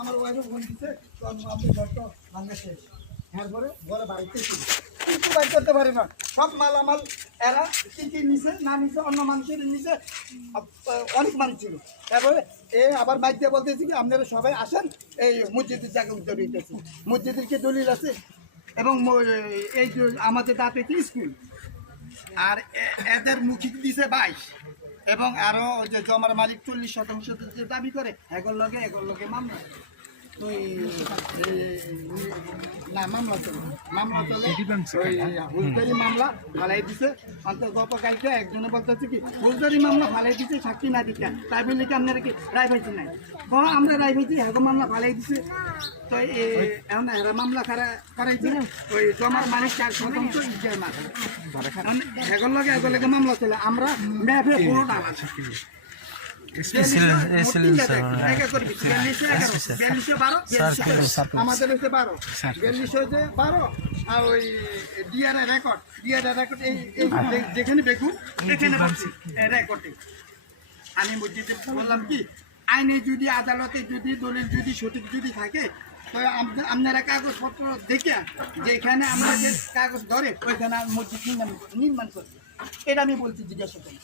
আমার ওয়াইফে ফোন দিচ্ছে তো আপনি ঘর তো ভাঙা শেষ এরপরে ঘরে বাড়িতে কিছু বাইর করতে পারি না সব মালামাল এরা কি নিছে না নিছে অন্য মানুষের নিছে অনেক মানুষ ছিল তারপরে আবার বাইক দিয়ে বলতেছি কি আপনারা সবাই আসেন এই মসজিদের জায়গা উত্তর দিতেছি মসজিদের কি দলিল আছে এবং এই যে আমাদের দাঁতে স্কুল আর এদের মুখী দিছে 22 এবং আরো যে জমার মালিক 40% যে দাবি করে এগুলোর লগে মামলা তো না মামলা চলে হুলদারি মামলা ফালাই দিছে অন্তত গতকালকে একজনে বলতেছে কি হুলদারি মামলা ফালাই দিছে সাক্ষী না দিতে তাই বললে কি আপনারা কি রায় পাইছি নাই আমরা রায় পাইছি হ্যাঁ মামলা ফালাই দিছে তো এখন এরা মামলা করাইছে ওই জমার মালিক 4% ইজার মাল এগুলোকে মামলা চলে আমরা ম্যাপে পুরোটা আছে আমাদের হচ্ছে 12 আর ওই ডিআরএ রেকর্ড এই যেখানে বেগুন এখানে রেকর্ডে আমি মসজিদে বললাম কি আইনে যদি আদালতে যদি দলিল যদি সঠিক যদি থাকে তো আপনারা কাগজপত্র দেখে যেখানে আমরা যে কাগজ ধরে ওইখানে মসজিদ নির্মাণ করছি এটা আমি বলছি জিজ্ঞাসা করি